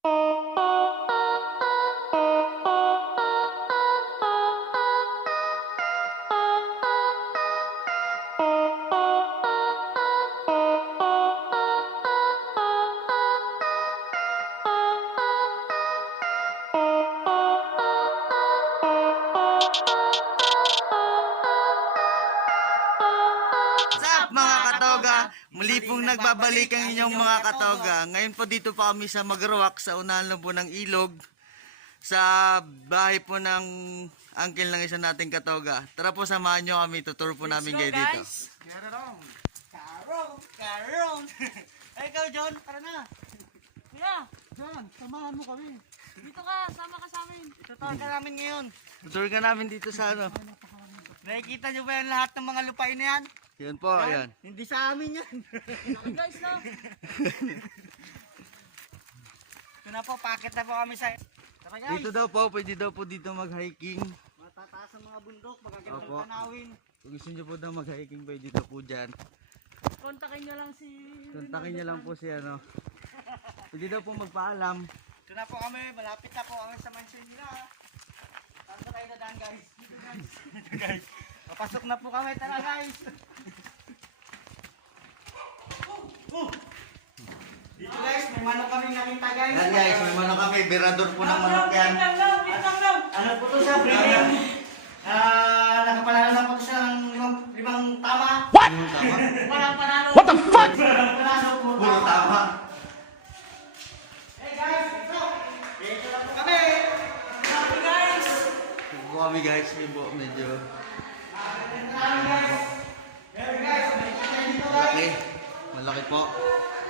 Sup mga katoga? Muli pong nagbabalik ang inyong mga katoga. Ngayon po dito pa kami sa Magarwak sa unahan lang po ng ilog. Sa bahay po ng uncle ng isa nating katoga. Tara po samahan nyo kami, tutur po namin kayo dito. Karong! Ay, ikaw, John, tara na! Kuya, John, samahan mo kami. dito ka, sama ka sa amin. Tutuwa ka namin ngayon. Tutur ka namin dito sa ano. Nakikita nyo ba yan lahat ng mga lupain na yan? Yan po, ayan. Hindi sa amin yan. Guys, no? Ito na po, pakit na po kami sa... Tara guys! Dito daw po, pwede daw po dito mag-hiking. Matataas ang mga bundok, magagandang Opo. tanawin. Kung gusto nyo po daw mag-hiking, pwede daw po dyan. Kontakin nyo lang si... Kontakin nyo lang po si ano. Pwede daw po magpaalam. Ito na po kami, malapit na po kami sa mansion nila. Saan tayo dadaan guys? Dito guys. Papasok na po kami, tara guys! Dito guys, may manok kaming nakita guys. Yan guys, may manok kami. Berador po ng manok yan. Ano po to siya, breeding? Nakapalala na po to siya ng limang tama. Ano tama? Walang panalo. Walang palalo po. Puro tama. Hey guys, dito na po kami. Happy guys. Ito po kami guys, medyo Hey guys, may kita dito guys. malaki. Malaki po.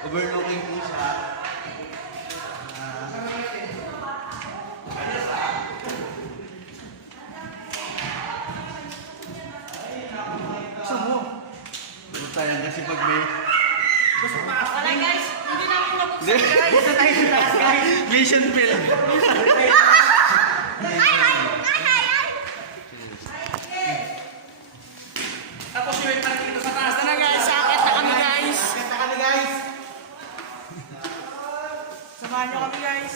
Overlooking po siya. Punta yan kasi pag may... Wala guys, hindi namin nabuksan. Dito tayo sa taas guys. Mission field. Tapos yung parang dito sa taas. Tara guys, sakit na kami guys. Akit na kami guys. Samahan nyo kami guys.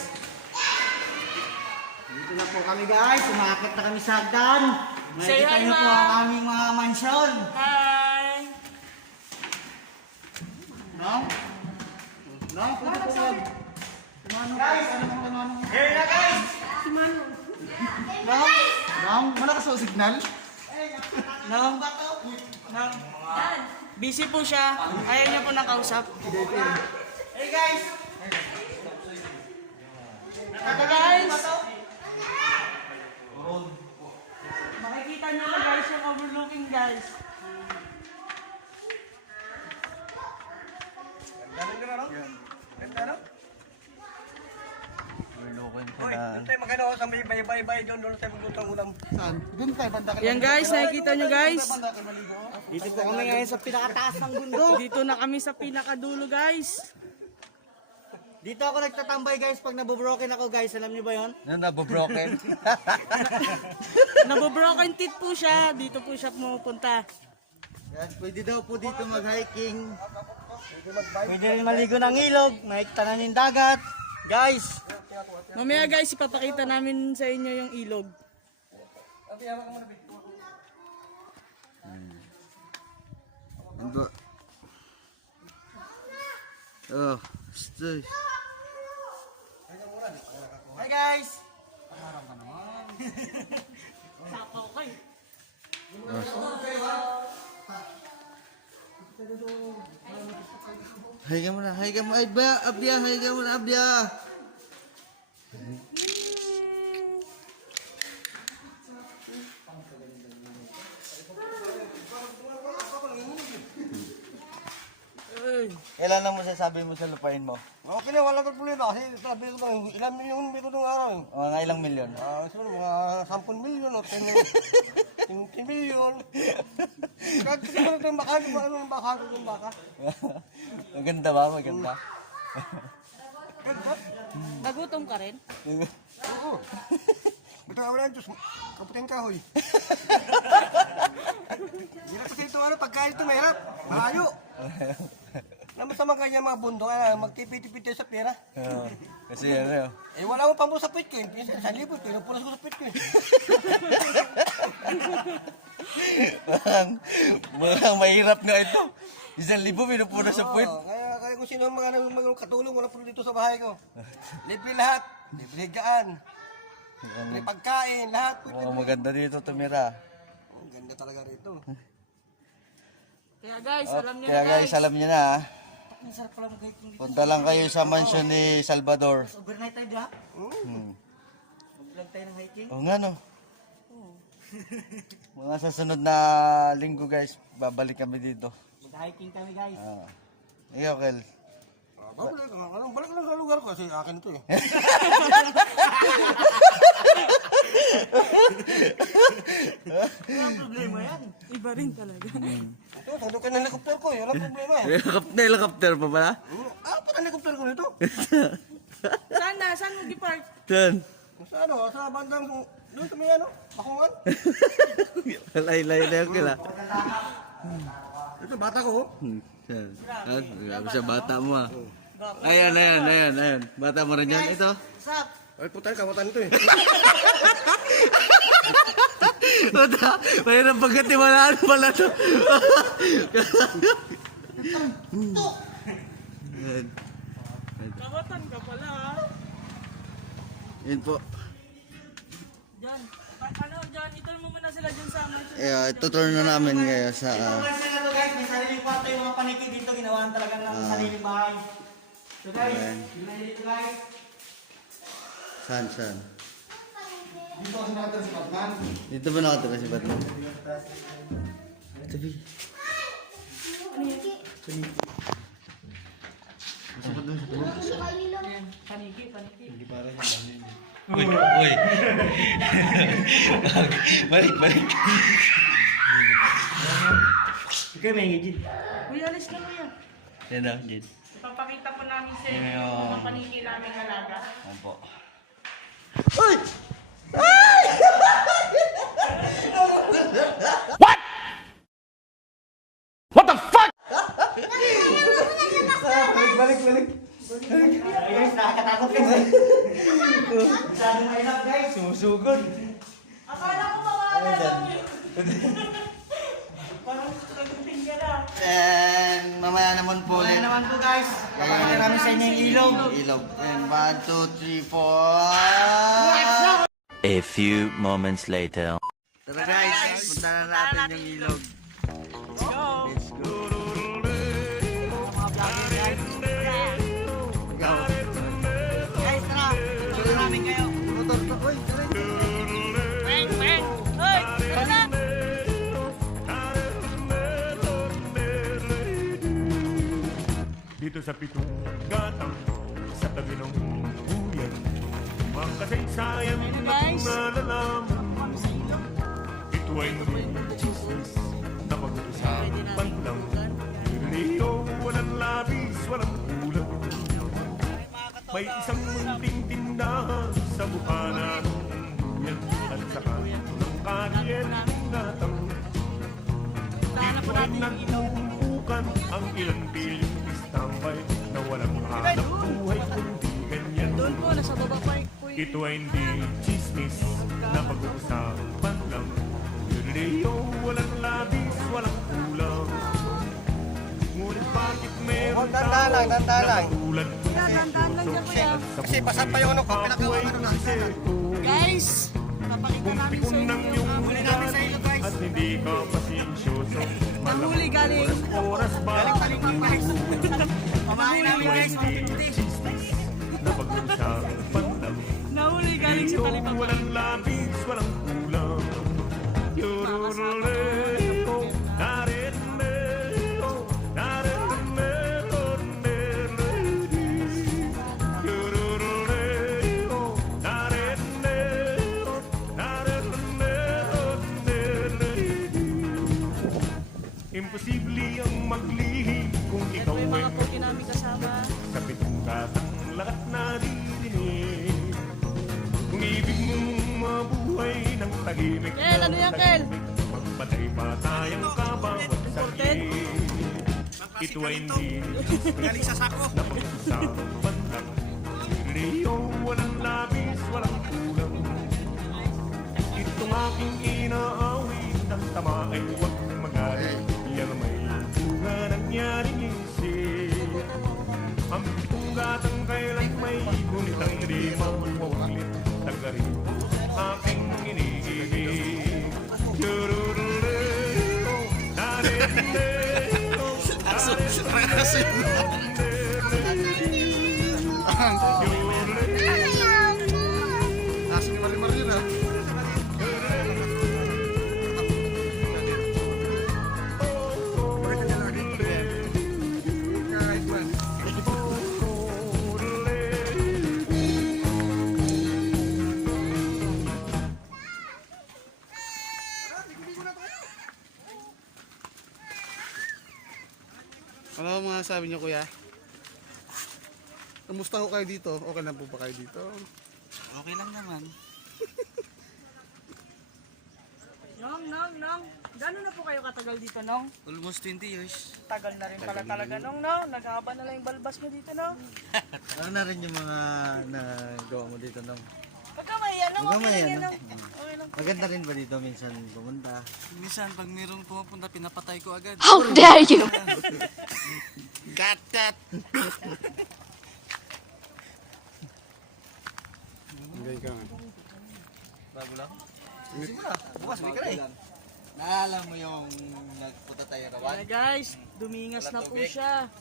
Dito na po kami guys. Umakit na kami sa hagdan. Say Nakikita hi, nyo po Ma. ang aming mga mansyon. Hi! No? No? Pwede po yun. Guys! Here na guys! Nang? Nang? Wala ka sa signal? Nang? Nang? Yan. Busy po siya. Ayaw niya po nakausap. Hey guys! Ito guys. Makikita niyo na guys yung overlooking guys. Overlooking po Hoy, na... doon tayo magkano sa may bay-bay doon, doon tayo magbutang ulam. Saan? Doon tayo banda ka. Yan guys, nakikita niyo guys. Dito po kami ngayon sa pinakataas ng bundok. Dito na kami sa pinakadulo guys. Dito ako nagtatambay guys pag nabobroken ako guys. Alam niyo ba yon? Ano na, broken? Nabobroken teeth po siya. Dito po siya pumupunta. Yes, pwede daw po dito mag-hiking. Pwede rin maligo ng ilog, nakikita ng dagat. Guys, Mamaya guys, ipapakita namin sa inyo yung ilog. Ando. Oh, stay. hi guys. Sapaw kayo. Higa muna, higa mo. Ay ba, abya, higa muna, abya. Kailan lang mo sasabi mo sa lupain mo? Okay na, wala kang problema kasi sabi ko lang, ilang milyon dito nung araw. O, nga ilang milyon? Siguro mga 10 milyon o 10 milyon. Kahit siguro itong baka, yung baka, yung baka. Maganda ba? Maganda? Nagutom ka rin? Oo. Ito nga wala yung Diyos, kaputing kahoy. Hindi na kasi ito ano, pagkain ito mahirap, malayo. Naman sa mga ganyan mga bundok, magtipid-tipid tayo sa pera. Kasi ano, Eh, wala akong pambula sa Bitcoin. Pinsan, 1,000, pinupulas ko sa Bitcoin. mukhang mahirap nga ito. 1,000 pinupuna sa puwit. Oo, kaya kung sino ang mga katulong, wala po dito sa bahay ko. Libre lahat. Libre higaan. Libre pagkain, lahat. Mukhang maganda dito tumira. Ang ganda talaga rito. Kaya guys, alam niyo Kaya na guys, alam niyo na ha. Ang sarap pala mag-hiking dito. Punta lang kayo sa mansion ni Salvador. Overnight tayo diha. Hmm. Mag-vlog tayo ng hiking. Oo nga no. Mga sa sunod na linggo guys, babalik kami dito. Mag-hiking kami guys. Ikaw, Kel. Balik lang sa lugar ko kasi akin ito eh. Walang problema yan. iba rin talaga. Ito, tando ka ng helicopter ko eh. Walang problema eh. Helicopter pa pala? Parang helicopter ko nito. Saan mo gipark? Saan? Sa ano, sa bandang, doon sa may ano, Bakungan. Lay-lay na yung Kel ha. Ito, bata ko oh. Grabe siya, bata mo ha. Ayan. Bata mo rin yan. Ito. Sap. Ay, puta, kawatan ito eh. Bata, mayroon pagkatiwalaan pala to. Ayan. Kawatan ka pala ha. Yun po. Diyan. Ano, John, itol mo muna sila dyan sa mansion. Tutur na namin kayo sa... Guys, na to guys, may sariling kwarto yung mga paniki dito, ginawan talaga ng sariling bahay. So guys, ginawa dito guys. Saan? Dito kasi nakatira si Batman. Dito ba nakatira si Batman? Tabi. Paniki. Uy. Balik. Okay, may higit. Uy, alis na mo yan. Yan na, Jid. Ipapakita po namin sa inyo yung mga paniki namin alaga. Opo. Balik. Guys, nakakatakot kasi. Masyadong mahirap guys. Sumusugod. Akala ko mawawala mo yun. Parang gusto lang yung tingga na. And mamaya naman po Kaya ulit. naman po guys, papakita namin sa inyo yung ilog. Ilog. And 1, 2, 3, 4. A few moments later. Tara guys, punta na natin yung ilog. Go! Let's go. Mga vlogger guys. Go. Guys, tara. Tulungan namin kayo. Motor pa. Uy, tara. Bang! Hoy! Tara na! Dito sa pitong gatang sa tabi ng buyan, mga kasaysayan na Guys. nalalaman. Ito ay chismis na pag-usapan lang. Leo, walang labis, walang kulang. May isang munting tindahan sa bukana ng buyan at sa kanto ng karyen ng gatang. Tahan na po natin yung ilog. Bukan ang ilang pilyong istambay na walang hanap buhay kundi ganyan. Doon po, nasa baba pa po yung... Ito ay hindi chismis na pag-uusapan lang. Leo, walang labis, walang kulang. Ngunit bakit meron Dandahan lang. katulad Tandaan lang dyan kuya. Kasi pasan pa yung ano ko, pinagawa ko na. Guys! Papakita namin sa Kumpikon ng inyo iyong yung huli namin sa ilog guys. at hindi ka pasensyoso. Nahuli galing. Oras ba? Pamahay namin guys. Na pag-uusapan lang. Nahuli galing sa Ito Talipapa. walang labis, walang kulang. Yororoleo, nareneo, nareneo, yororoleo, nareneo, imposible ang maglihim kung ikaw May ay mga pogi namin kasama. sa pitong gatang lahat naririnig. Kung ibig mong mabuhay ng tahimik Kel, ano yan, Kel? magpatay pa tayong kabawat saglit. Ito ito ay hindi galing sa sako na pag-usapan lang. Leo, walang labis, walang kulang. Itong aking inaawit, ang tama ay huwag magalit. Yan may bunga nangyaring isip. Ang pitong gatang kailan may gunitang di mawawaglit. Tagarin aking iniibig. Yururuleo, nariruleo, Nasa ni Marimar yun ha. Ano mga sabi niyo kuya? Kamusta ho kayo dito? Okay na po ba kayo dito? Okay lang naman. Nong. Gano'n na po kayo katagal dito, Nong? Almost 20 years. Tagal na rin pala talaga, Nong, no? Naghahaba na lang yung balbas mo dito, Nong. Ano na rin yung mga nagawa mo dito, Nong? Huwag ka mahiya, Nong. Huwag ka Okay lang mahiya, yan, Nong. Nong. Okay lang. Maganda rin ba dito minsan pumunta? Minsan pag mayroong pumupunta, pinapatay ko agad. How dare you! Got that! Hindi ka. Bago lang. Bukas, may ka na eh. Naalala mo yung nagpunta tayo rawan? Kaya guys, dumingas na po siya.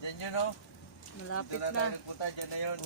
Yan yun, no? Malapit Doon na na. tayo nagpunta, dyan na yun.